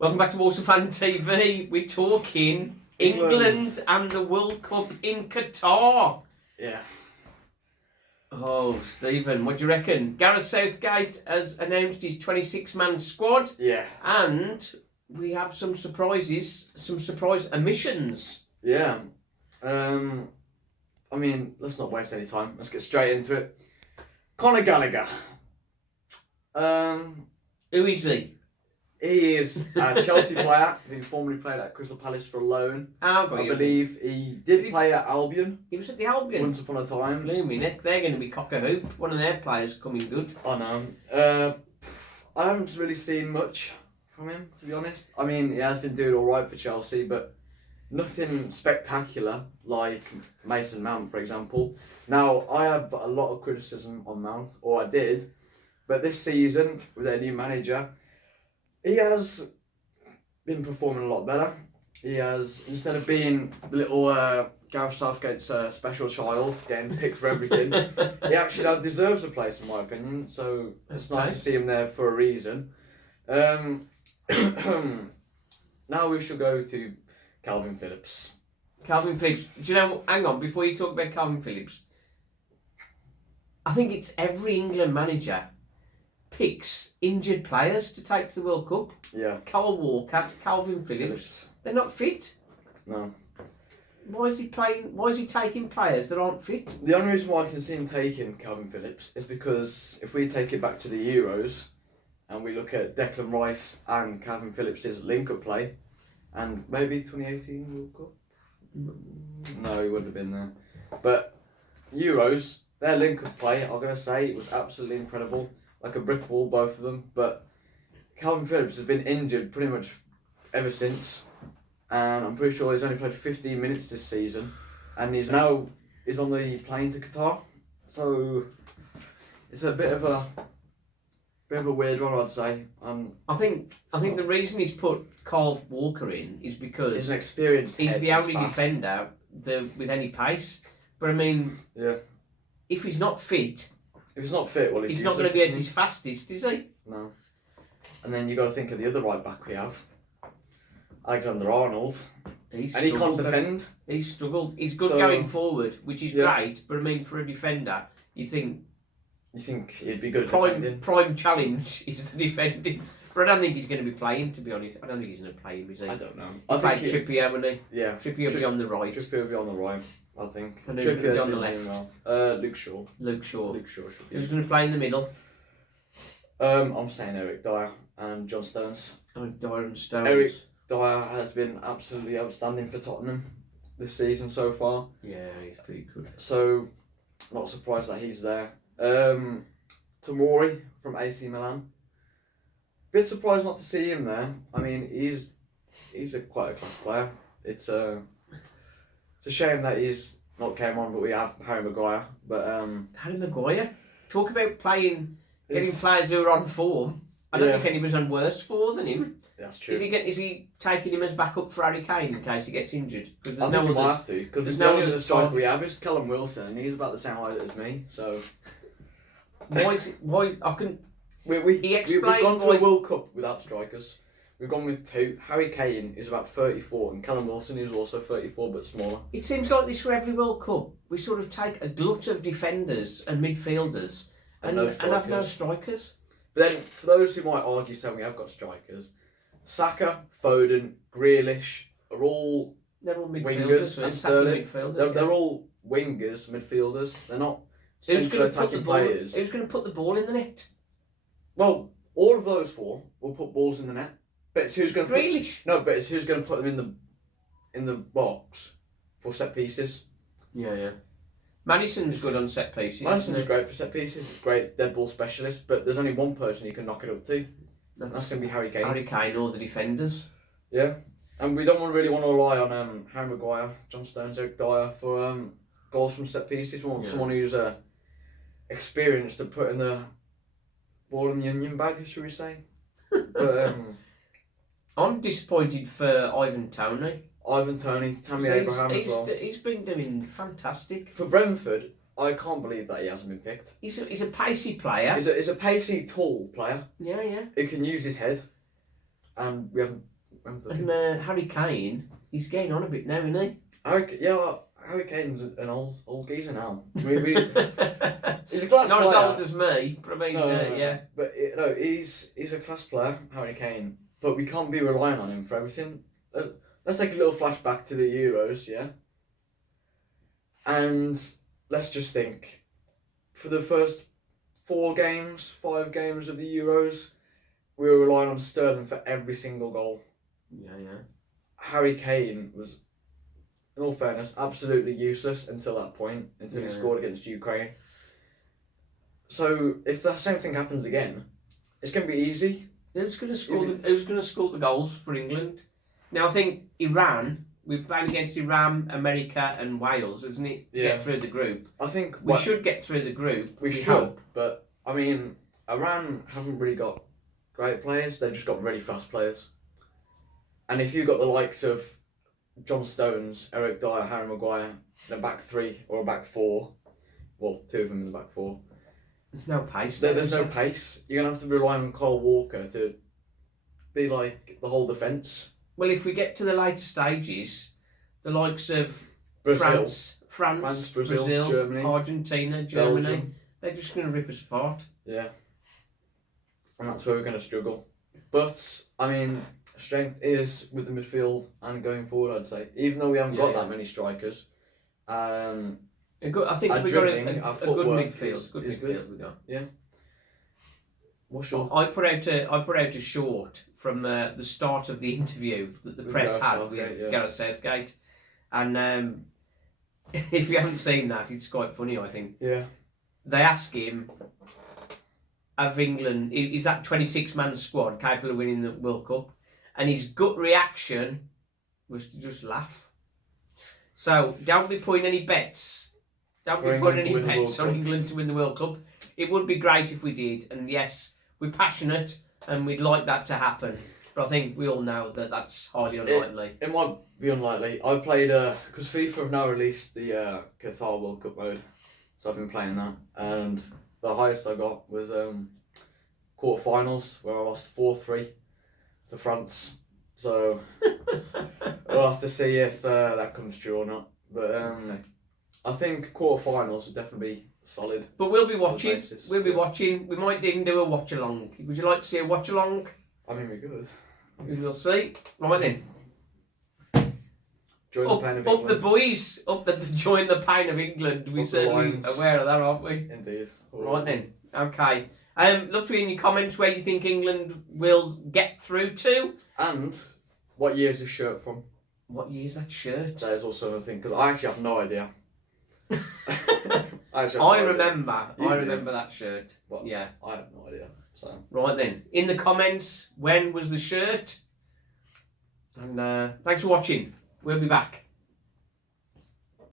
Welcome back to Warsaw Fan TV. We're talking England and the World Cup in Qatar. Yeah. Oh, Stephen, what do you reckon? Gareth Southgate has announced his 26-man squad. Yeah. And we have some surprises, some surprise omissions. Yeah. I mean, let's not waste any time. Let's get straight into it. Conor Gallagher. Who is he? He is a Chelsea player. He formerly played at Crystal Palace for a loan. I believe he did play at Albion. He was at the Albion Once upon a time. Blooming Nick, they're going to be cock-a-hoop. One of their players coming good. I know. I haven't really seen much from him, to be honest. I mean, he has been doing all right for Chelsea, but nothing spectacular like Mason Mount, for example. Now, I have a lot of criticism on Mount, or I did, but this season, with their new manager, he has been performing a lot better. He has, instead of being the little Gareth Southgate's special child, getting picked for everything, he actually now deserves a place, in my opinion. So it's nice to see him there for a reason. Now we shall go to Kalvin Phillips. Kalvin Phillips. Do you know, hang on, before you talk about Kalvin Phillips, I think it's every England manager picks injured players to take to the World Cup. Yeah. Kyle Walker, Kalvin Phillips. They're not fit. No. Why is he playing? Why is he taking players that aren't fit? The only reason why I can see him taking Kalvin Phillips is because if we take it back to the Euros and we look at Declan Rice and Kalvin Phillips' link-up play, and maybe 2018 World Cup? No, he wouldn't have been there. But Euros, their link-up play, I'm going to say, it was absolutely incredible. Like a brick wall, both of them. But Kalvin Phillips has been injured pretty much ever since. And I'm pretty sure he's only played 15 minutes this season. And he's on the plane to Qatar. So it's a bit of a weird one, I'd say. I think the reason he's put Kyle Walker in is because he's an experienced he's head, the only fast defender with any pace. But I mean, yeah, if he's not fit, well, he's not going to be at his fastest, is he? No. And then you got to think of the other right back we have, Alexander-Arnold. He can't defend. He's struggled. He's good going forward, which is great. But I mean, for a defender, you think he'd be good at defending. Prime challenge is the defending. But I don't think he's going to be playing, to be honest. I don't think he's going to play him, is he? I don't know. I think Trippier, won't he? Yeah. Trippier will be on the right. Trippier will be on the right, I think. And who's going to be on the left? Luke Shaw. Luke Shaw should be. Who's going to play in the middle? I'm saying Eric Dier and John Stones. Oh, Dier and Stones. Eric Dier has been absolutely outstanding for Tottenham this season so far. Yeah, he's pretty good. So, not surprised that he's there. Tomori from AC Milan. Bit surprised not to see him there. I mean, he's quite a class player. It's a shame that he's not came on, but we have Harry Maguire. But Harry Maguire? Talk about getting players who are on form. I don't think anyone's on worse form than him. That's true. Is he taking him as backup for Harry Kane in case he gets injured? I think he might have to, because the only other striker we have is Callum Wilson, and he's about the same height as me. So why I can. We've gone to a World Cup without strikers. We've gone with two. Harry Kane is about 34 and Callum Wilson is also 34 but smaller. It seems like this for every World Cup. We sort of take a glut of defenders and midfielders and have no strikers. But then, for those who might argue saying we have got strikers, Saka, Foden, Grealish are all midfielders and Sterling. They're all wingers, midfielders. They're not central attacking players. Who's going to put the ball in the net? Well, all of those four will put balls in the net. But it's who's going to Grealish? But it's who's going to put them in the box for set pieces. Yeah. Maddison's good on set pieces. Maddison's great for set pieces. He's a great dead ball specialist. But there's only one person you can knock it up to. That's going to be Harry Kane. Harry Kane or the defenders. Yeah. And we don't really want to rely on Harry Maguire, John Stones, Eric Dier for goals from set pieces. We want someone who's experienced at putting the ball in the onion bag, should we say? But I'm disappointed for Ivan Toney. Tammy Abraham as well. He's been doing fantastic. For Brentford, I can't believe that he hasn't been picked. He's a pacey player. He's a pacey, tall player. Yeah. Who can use his head. and we haven't took him. And Harry Kane, he's getting on a bit now, isn't he? Harry Kane's an old geezer now. He's a class Not player. as old as me, but I mean, No. yeah. But he's a class player, Harry Kane. But we can't be relying on him for everything. Let's take a little flashback to the Euros, yeah. And let's just think, for the first 5 games of the Euros, we were relying on Sterling for every single goal. Yeah. Harry Kane was, in all fairness, absolutely useless until that point, until he scored against Ukraine. So if the same thing happens again, it's going to be easy. Who's going to score the goals for England? Now I think Iran. We're playing against Iran, America, and Wales, isn't it? To get through the group. I think we should get through the group. We should, hope. But I mean, Iran haven't really got great players. They've just got really fast players. And if you've got the likes of John Stones, Eric Dier, Harry Maguire, the back 3 or a back 4, well, 2 of them in the back 4. There's no pace. There's no pace. You're going to have to rely on Kyle Walker to be like the whole defence. Well, if we get to the later stages, the likes of Brazil. France, Brazil, Germany, Argentina, Germany, Belgium. they're just going to rip us apart. Yeah. And that's where we're going to struggle. But, I mean, strength is with the midfield and going forward, I'd say. Even though we haven't got that many strikers. I think we've got a good midfield. Good midfield we got. Yeah. What's your... I put out a short from the start of the interview that the press had with Gareth Southgate, and if you haven't seen that, it's quite funny. I think. Yeah. They ask him, "Of England, is that 26-man squad capable of winning the World Cup?" And his gut reaction was to just laugh. So don't be putting any bets. Don't be putting any bets on England to win the World Cup. It would be great if we did, and yes, we're passionate and we'd like that to happen. But I think we all know that that's highly unlikely. It might be unlikely. I played, because FIFA have now released the Qatar World Cup mode, so I've been playing that, and the highest I got was quarterfinals, where I lost 4-3 to France. So we'll have to see if that comes true or not. But I think quarterfinals would definitely be solid. But we'll be watching. We'll be watching. We might even do a watch along. Would you like to see a watch along? I mean, we could. We'll see. Right then. Join the pain of England. Up the boys. Join the pain of England. We're certainly aware of that, aren't we? Indeed. Right then. Okay. Love to hear in your comments where you think England will get through to. And what year is this shirt from? What year is that shirt? That is also another thing, because I actually have no idea. I remember that shirt. What? Yeah. I have no idea. So. Right then. In the comments, when was the shirt? And thanks for watching. We'll be back.